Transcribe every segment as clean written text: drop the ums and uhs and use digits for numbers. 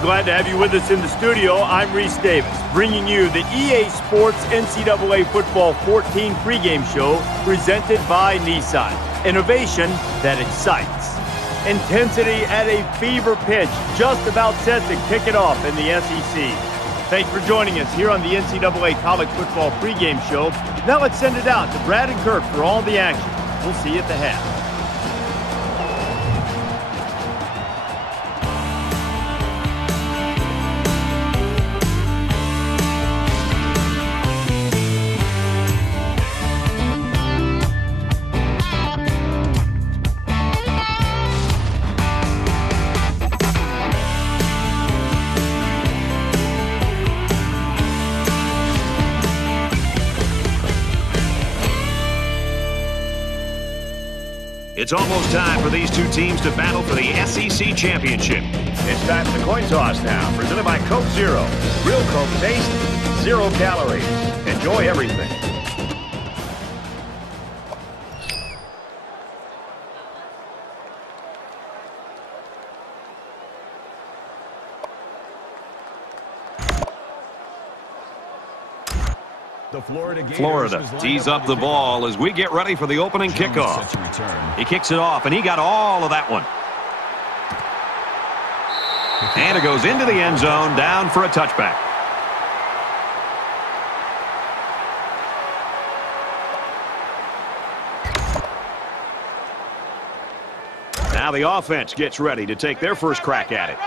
Glad to have you with us in the studio. I'm Reese Davis, bringing you the EA Sports NCAA Football 14 pregame show presented by Ncaa. Innovation that excites. Intensity at a fever pitch, just about set to kick it off in the SEC. Thanks for joining us here on the NCAA College Football pregame show. Now let's send it out to Brad and Kirk for all the action. We'll see you at the half. It's almost time for these two teams to battle for the SEC championship. It's time for the coin toss now, presented by Coke Zero. Real Coke taste, 0 calories. Enjoy everything. Florida tees up the ball as we get ready for the opening kickoff. He kicks it off, and he got all of that one. And it goes into the end zone, down for a touchback. Now the offense gets ready to take their first crack at it.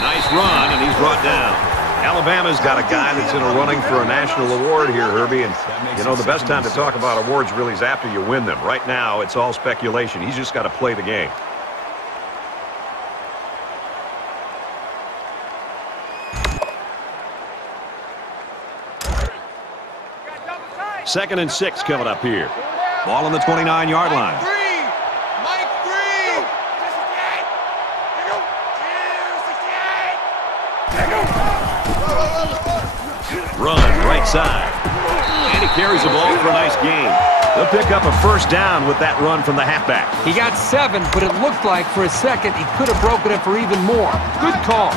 Nice run, and he's brought down. Alabama's got a guy that's in a running for a national award here, Herbie. And, you know, the best time to talk about awards really is after you win them. Right now, it's all speculation. He's just got to play the game. Second and 6 coming up here. Ball on the 29-yard line. Run right side. And he carries the ball for a nice gain. They'll pick up a first down with that run from the halfback. He got 7, but it looked like for a second he could have broken it for even more. Good call.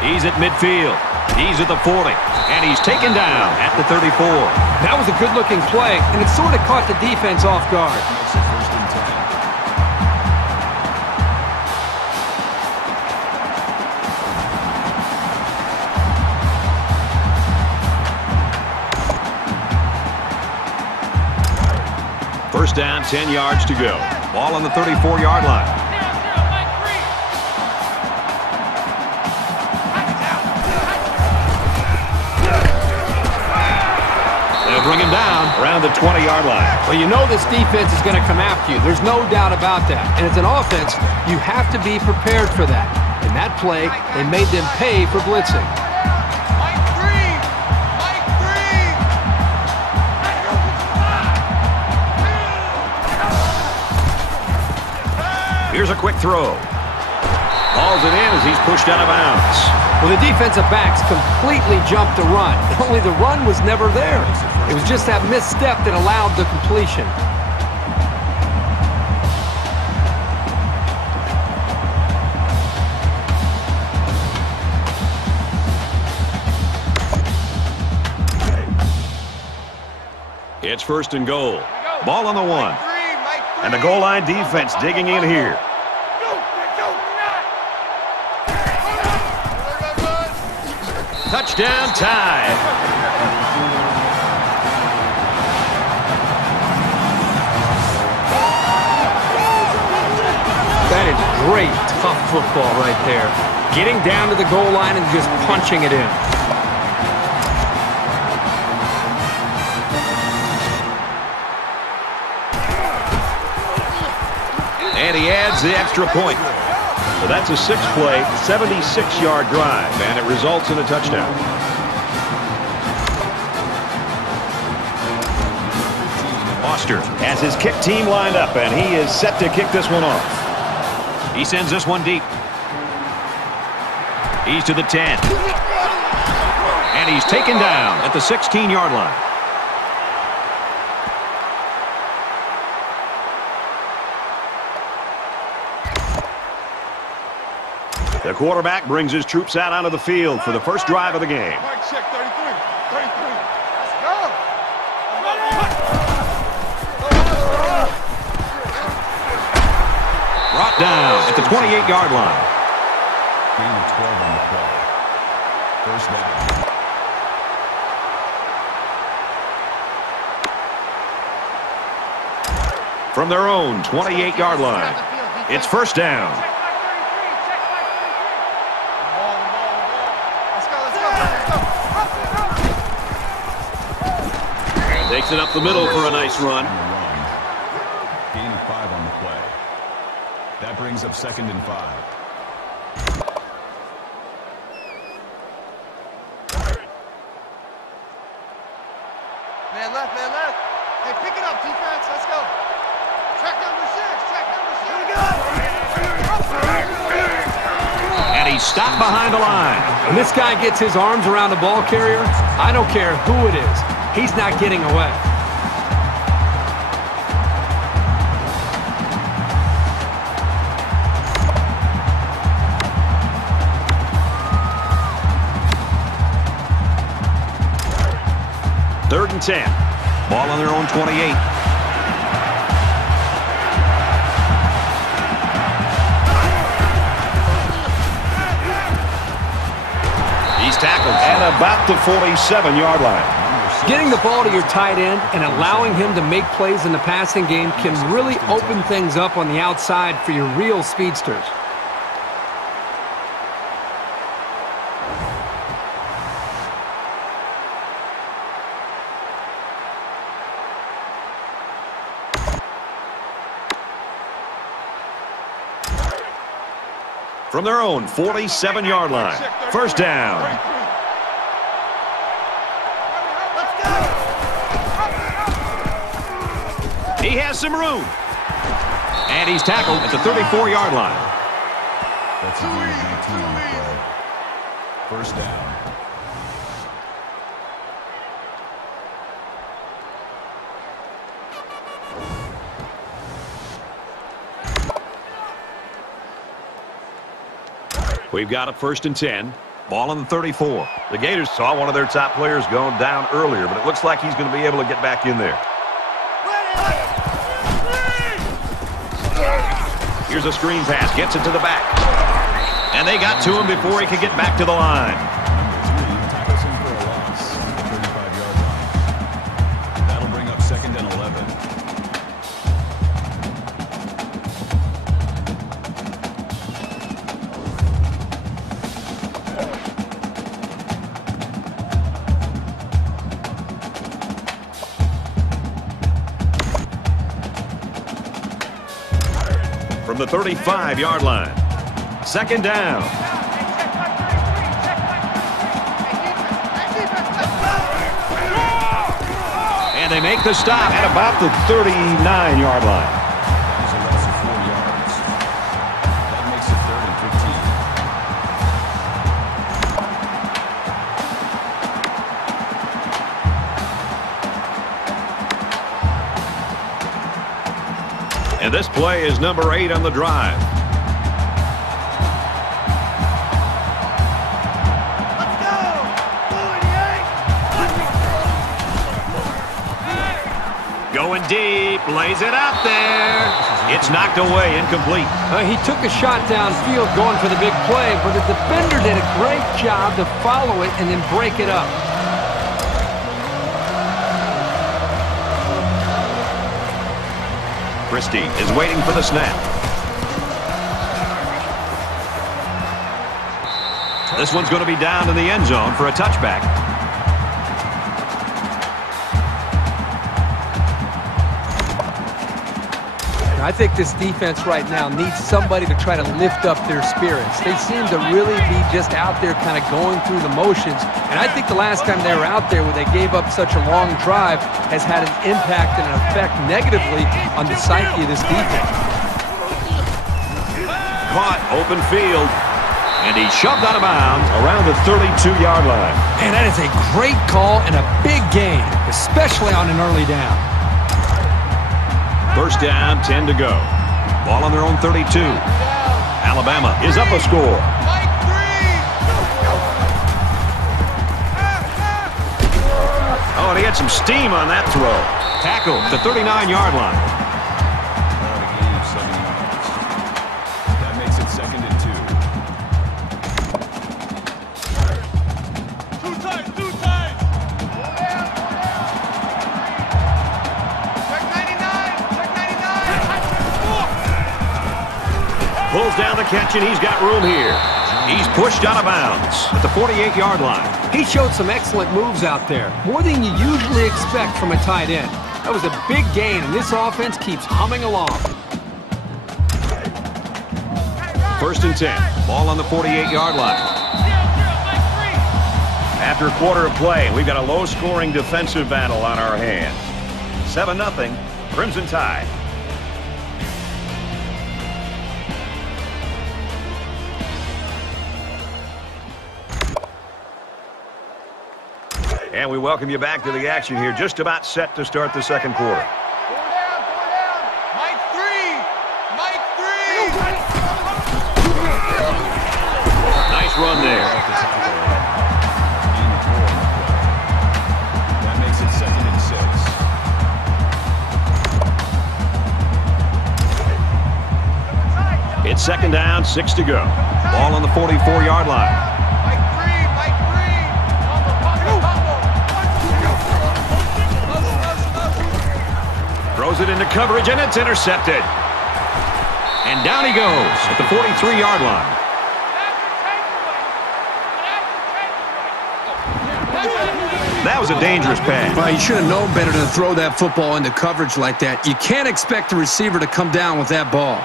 He's at midfield. He's at the 40. And he's taken down at the 34. That was a good-looking play, and it sort of caught the defense off guard. First down, 10 yards to go. Ball on the 34-yard line. Bring him down around the 20-yard line. Well, you know this defense is going to come after you. There's no doubt about that. And as an offense, you have to be prepared for that. In that play, they made them pay for blitzing. Here's a quick throw. Hauls it in as he's pushed out of bounds. Well, the defensive backs completely jumped the run. Only the run was never there. It was just that misstep that allowed the completion. It's first and goal. Ball on the 1. And the goal line defense digging in here. Touchdown tie. That is great, tough football right there. Getting down to the goal line and just punching it in. And he adds the extra point. So that's a 6-play, 76-yard drive, and it results in a touchdown. Foster has his kick team lined up, and he is set to kick this one off. He sends this one deep. He's to the 10. And he's taken down at the 16-yard line. The quarterback brings his troops out onto the field for the first drive of the game. Check 33. 33. Let's go. Brought down at the 28-yard line. Gain of 12 on the play. First down. From their own 28-yard line, it's first down. Takes it up the middle for a nice run. Gain of 5 on the play. That brings up 2nd and 5. Man left, man left. Hey, pick it up, defense. Let's go. Track number 6. Track number 6. Here we go. And he's stopped behind the line. When this guy gets his arms around the ball carrier, I don't care who it is. He's not getting away. Third and 10. Ball on their own 28. He's tackled at about the 47-yard line. Getting the ball to your tight end and allowing him to make plays in the passing game can really open things up on the outside for your real speedsters. From their own 47-yard line, first down. He has some room. And he's tackled at the 34-yard line. That's a gain of 19 on the play. First down. We've got a 1st and 10. Ball on the 34. The Gators saw one of their top players going down earlier, but it looks like he's going to be able to get back in there. Here's a screen pass. Gets it to the back. And they got to him before he could get back to the line. Number 3 tackles him for a loss at the 35-yard line. That'll bring up 2nd and 11. From the 35-yard line. 2nd down. And they make the stop at about the 39-yard line. That was a loss of 4 yards. That makes it 3rd and 15. And this play is number 8 on the drive. Going deep, lays it out there. It's knocked away, incomplete. He took a shot downfield going for the big play, but the defender did a great job to follow it and then break it up. Christie is waiting for the snap. This one's going to be down in the end zone for a touchback. I think this defense right now needs somebody to try to lift up their spirits. They seem to really be just out there kind of going through the motions. And I think the last time they were out there where they gave up such a long drive has had an impact and an effect negatively on the psyche of this defense. Caught, open field. And he's shoved out of bounds around the 32-yard line. And that is a great call and a big gain, especially on an early down. First down, 10 to go. Ball on their own 32. Alabama is up a score. Oh, and he had some steam on that throw. Tackle at the 39-yard line. About a gain of 7 yards. That makes it 2nd and 2. Two tight. Check 99. Check 99. Pulls down the catch, and he's got room here. He's pushed out of bounds at the 48-yard line. He showed some excellent moves out there, more than you usually expect from a tight end. That was a big gain, and this offense keeps humming along. First and 10. Ball on the 48-yard line. After a quarter of play, we've got a low-scoring defensive battle on our hands. 7-0, Crimson Tide. And we welcome you back to the action here. Just about set to start the second quarter. Four down. Mike 3. Nice run there. That makes it 2nd and 6. It's second down, 6 to go. Ball on the 44-yard line. Mike 3. Throws it into coverage, and it's intercepted. And down he goes at the 43-yard line. That was a dangerous pass. Well, you should have known better than to throw that football into coverage like that. You can't expect the receiver to come down with that ball.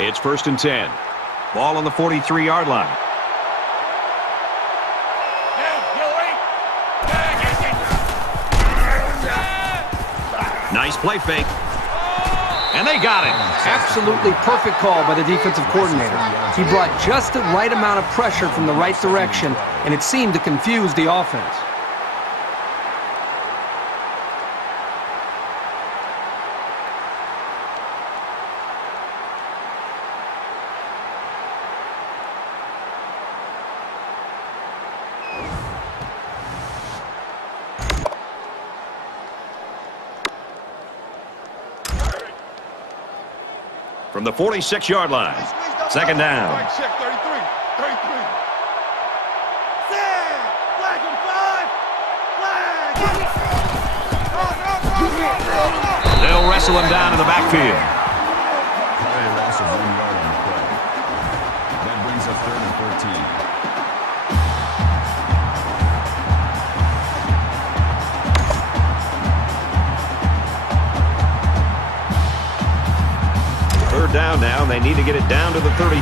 It's first and 10. Ball on the 43-yard line. Nice play fake. And they got it. Absolutely perfect call by the defensive coordinator. He brought just the right amount of pressure from the right direction, and it seemed to confuse the offense. From the 46-yard line. Second down. Check 33. Set. Flag on 5. Flag. They'll wrestle him down in the backfield. Probably a loss of 1 yard on the play. That brings up 3rd and 14. Third down now, and they need to get it down to the 33.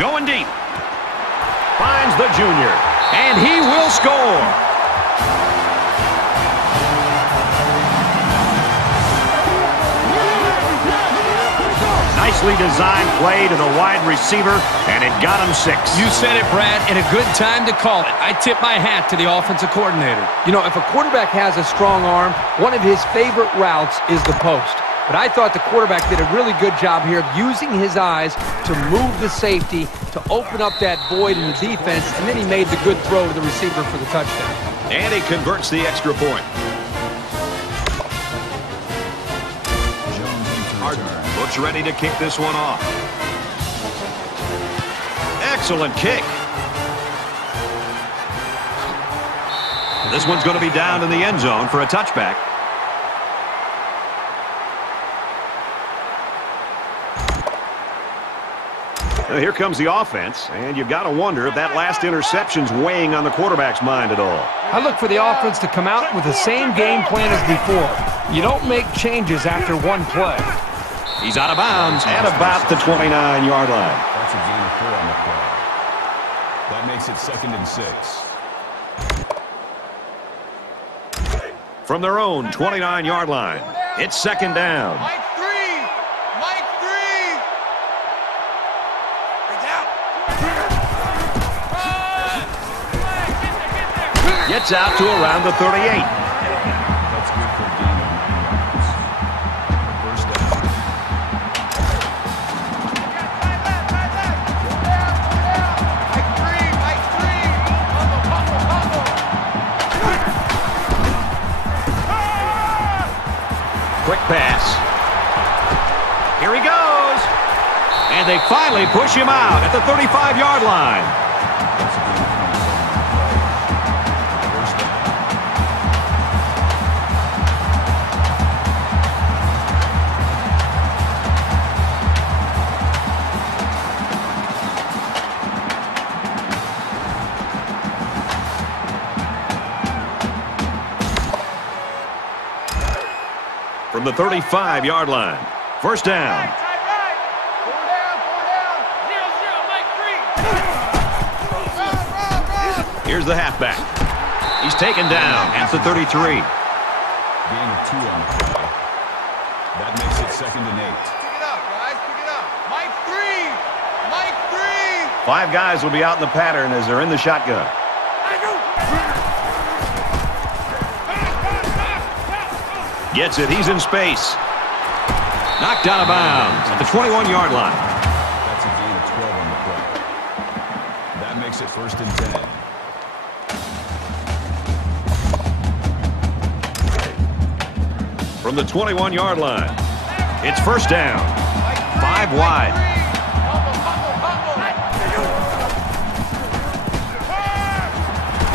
Going deep. Finds the junior. And he will score. Nicely designed play to the wide receiver, and it got him 6. You said it, Brad, and a good time to call it. I tip my hat to the offensive coordinator. You know, if a quarterback has a strong arm, one of his favorite routes is the post. But I thought the quarterback did a really good job here of using his eyes to move the safety, to open up that void in the defense, and then he made the good throw to the receiver for the touchdown. And he converts the extra point. Looks ready to kick this one off. Excellent kick. This one's going to be down in the end zone for a touchback. Now here comes the offense, and you've got to wonder if that last interception's weighing on the quarterback's mind at all. I look for the offense to come out with the same game plan as before. You don't make changes after one play. He's out of bounds at about the 29-yard line. That's a gain of 4 on the play. That makes it 2nd and 6. From their own 29-yard line, it's 2nd down. Mike 3! Mike 3! Gets out to around the 38. That's good for a gain of 9 yards. First down. Mike 3! Mike 3! Humble! Quick pass. Here he goes. And they finally push him out at the 35-yard line. That's a gain of 27 on the play. First down. From the 35-yard line. First down. Here's the halfback. He's taken down at the 33. Gain of 2 on the play. That makes it 2nd and 8. Pick it up, guys. Pick it up. Mike 3! Mike 3! 5 guys will be out in the pattern as they're in the shotgun. Gets it. He's in space. Knocked out of bounds at the 21-yard line. That's a gain of 12 on the play. That makes it 1st and 10. From the 21-yard line, it's first down. 5 wide.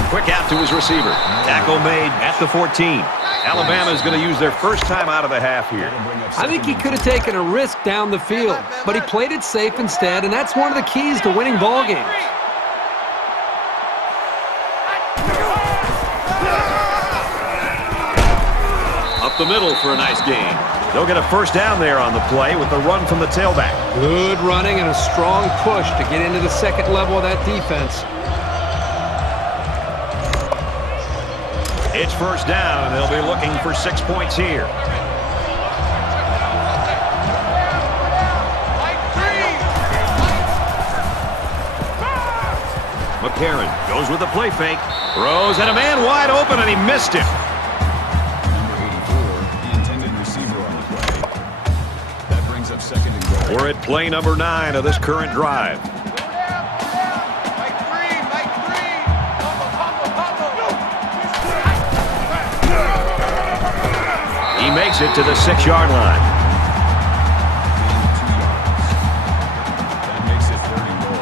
Quick out to his receiver. Tackle made at the 14. Alabama is going to use their first time out of the half here. I think he could have taken a risk down the field, but he played it safe instead, and that's one of the keys to winning ball games. Up the middle for a nice gain. They'll get a first down there on the play with the run from the tailback. Good running and a strong push to get into the second level of that defense. It's first down, and they'll be looking for 6 points here. McCarron goes with the play fake. Throws, and a man wide open, and he missed it. Number 84, the intended receiver on the play. That brings up 2nd and goal. We're at play number 9 of this current drive. He makes it to the 6-yard line. That makes it 3rd and goal.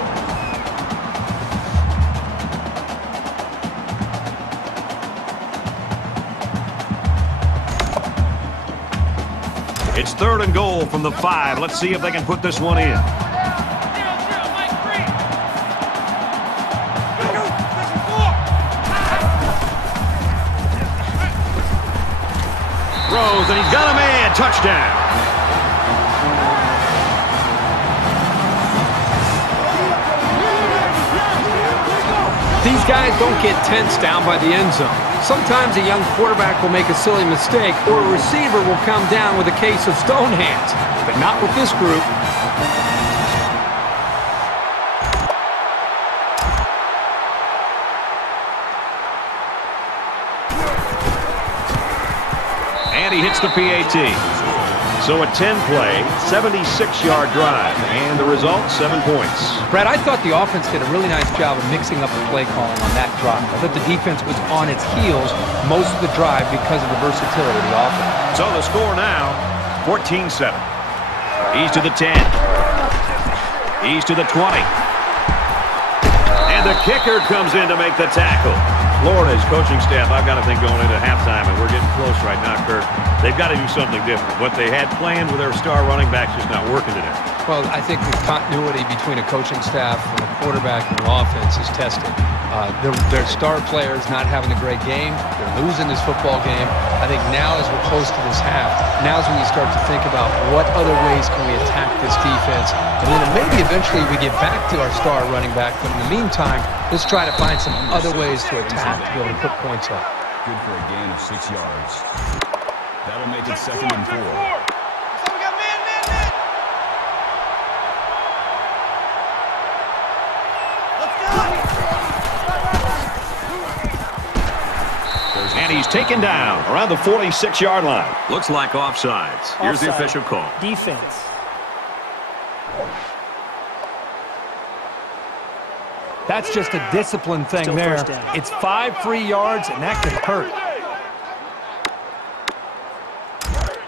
It's 3rd and goal from the 5. Let's see if they can put this one in. Throws, and he's got a man. Touchdown. These guys don't get tense down by the end zone. Sometimes a young quarterback will make a silly mistake, or a receiver will come down with a case of stone hands, but not with this group. And he hits the PAT. So a 10-play, 76-yard drive. And the result, 7 points. Brad, I thought the offense did a really nice job of mixing up the play calling on that drive. I thought the defense was on its heels most of the drive because of the versatility of the offense. So the score now, 14-7. He's to the 10. He's to the 20. And the kicker comes in to make the tackle. Florida's coaching staff, I've got to think, going into halftime, and we're getting close right now, Kirk. They've got to do something different. What they had planned with their star running backs is not working today. Well, I think the continuity between a coaching staff and a quarterback and an offense is tested. Their star players not having a great game. They're losing this football game. I think now as we're close to this half, now's when you start to think about what other ways can we attack this defense. And then maybe eventually we get back to our star running back. But in the meantime, let's try to find some other ways to attack to be able to put points up. Good for a gain of 6 yards. That'll make it 2nd and 4. And he's taken down around the 46-yard line. Looks like offsides. Here's the official call. Defense. That's just a discipline thing Still there. first down. It's 5 free yards, and that could hurt.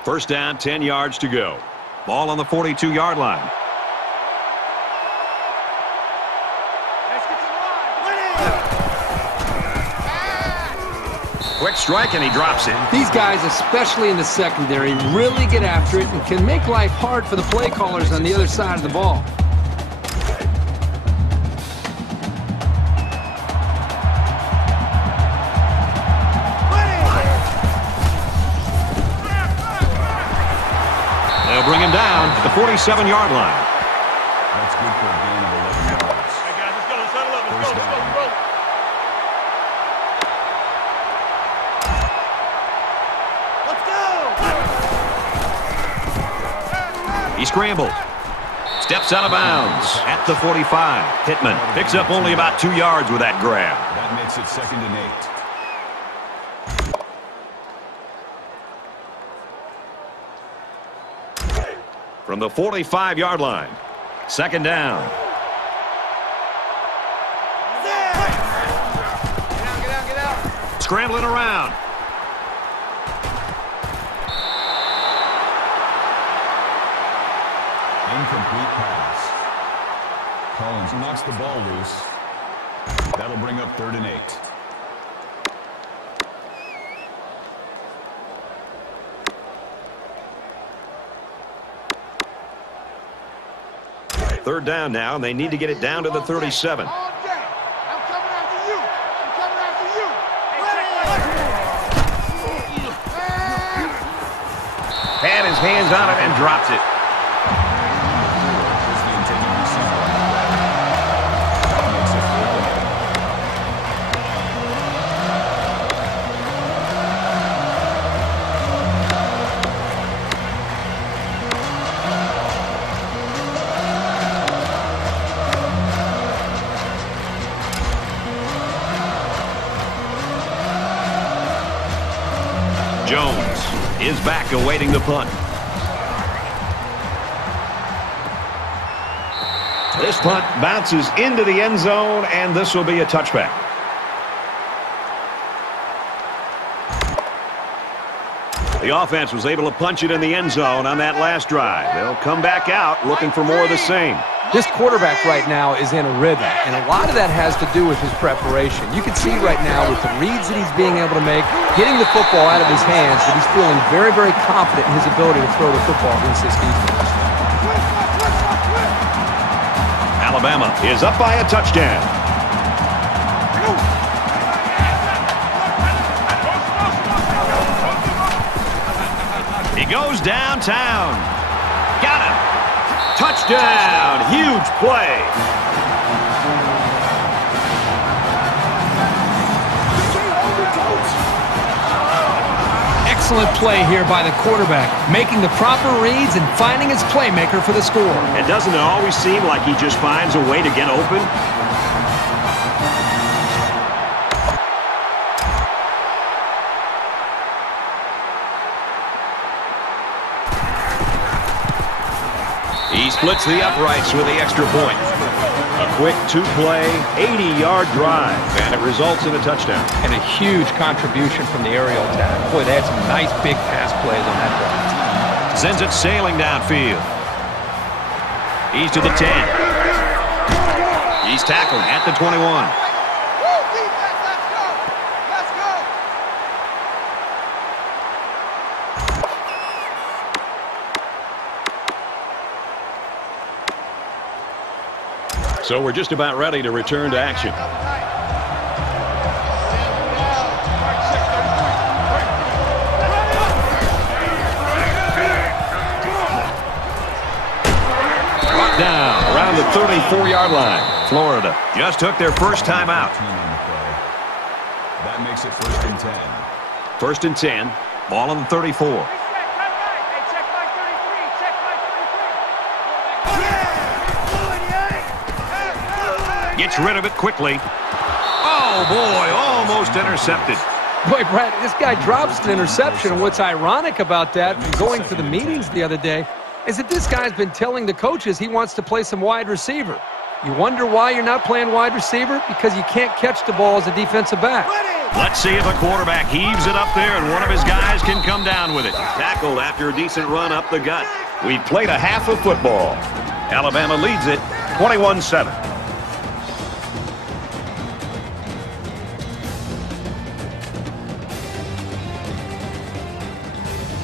First down, 10 yards to go. Ball on the 42-yard line. Quick strike, and he drops it. These guys, especially in the secondary, really get after it and can make life hard for the play callers on the other side of the ball. They'll bring him down at the 47-yard line. That's good for a gain of 11 yards. Hey, guys, let's go. Let's settle up. Let's First go. down. Let's go. He scrambles. Steps out of bounds at the 45. Pittman picks up only about 2 yards with that grab. That makes it 2nd and 8. From the 45-yard line. 2nd down. Get out. Scrambling around. Incomplete pass. Collins knocks the ball loose. That'll bring up 3rd and 8. Third down now, and they need to get it down to the 37. All day. I'm coming after you. I'm coming after you. Had his hands on it and drops it. Is the intended receiver. That makes it 4th and 8. Jones is back awaiting the punt. This punt bounces into the end zone, and this will be a touchback. The offense was able to punch it in the end zone on that last drive. They'll come back out looking for more of the same. This quarterback right now is in a rhythm, and a lot of that has to do with his preparation. You can see right now with the reads that he's being able to make, getting the football out of his hands, that he's feeling very, very confident in his ability to throw the football against this defense. Alabama is up by a touchdown. He goes downtown. Got him. Touchdown. Huge play. Excellent play here by the quarterback, making the proper reads and finding his playmaker for the score. And doesn't it always seem like he just finds a way to get open? He splits the uprights with the extra point. A quick two-play, 80-yard drive, and it results in a touchdown. And a huge contribution from the aerial attack. Boy, they had some nice big pass plays on that drive. Sends it sailing downfield. He's to the 10. He's tackled at the 21. Woo, defense, let's go. Let's go. So we're just about ready to return to action. 34-yard line. Florida just took their first time out. That makes it 1st and 10. 1st and 10. Ball on the 34. Gets rid of it quickly. Oh, boy, almost intercepted. Boy, Brad, this guy drops an interception. And what's ironic about that, from going to the meetings the other day, is that this guy's been telling the coaches he wants to play some wide receiver. You wonder why you're not playing wide receiver? Because you can't catch the ball as a defensive back. Let's see if a quarterback heaves it up there and one of his guys can come down with it. Tackled after a decent run up the gut. We've played a half of football. Alabama leads it 21-7.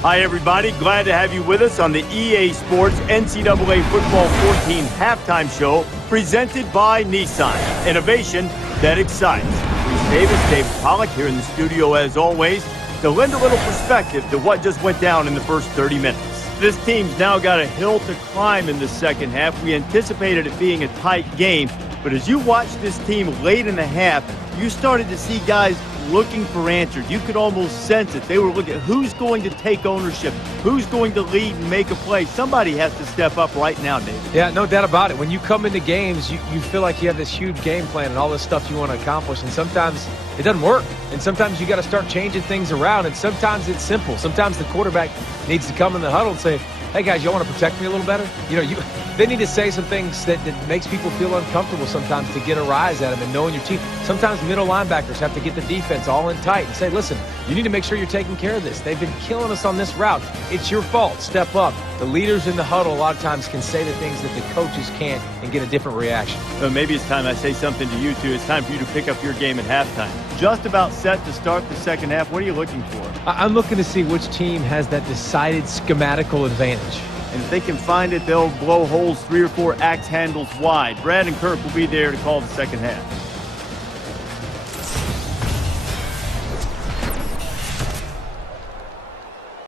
Hi, everybody. Glad to have you with us on the EA Sports NCAA Football 14 halftime show presented by Nissan. Innovation that excites. Reese Davis, David Pollack here in the studio as always to lend a little perspective to what just went down in the first 30 minutes. This team's now got a hill to climb in the second half. We anticipated it being a tight game, but as you watch this team late in the half, you started to see guys looking for answers. You could almost sense it. They were looking at who's going to take ownership, who's going to lead and make a play. Somebody has to step up right now, David. Yeah, no doubt about it. When you come into games, you feel like you have this huge game plan and all this stuff you want to accomplish, and sometimes it doesn't work. And sometimes you got to start changing things around, and sometimes it's simple. Sometimes the quarterback needs to come in the huddle and say, hey, guys, y'all want to protect me a little better? You know, they need to say some things that makes people feel uncomfortable sometimes to get a rise at them and knowing your team. Sometimes middle linebackers have to get the defense all in tight and say, listen, you need to make sure you're taking care of this. They've been killing us on this route. It's your fault. Step up. The leaders in the huddle a lot of times can say the things that the coaches can't and get a different reaction. Well, maybe it's time I say something to you, too. It's time for you to pick up your game at halftime. Just about set to start the second half. What are you looking for? I'm looking to see which team has that decided schematical advantage. And if they can find it, they'll blow holes 3 or 4 axe handles wide. Brad and Kirk will be there to call the second half.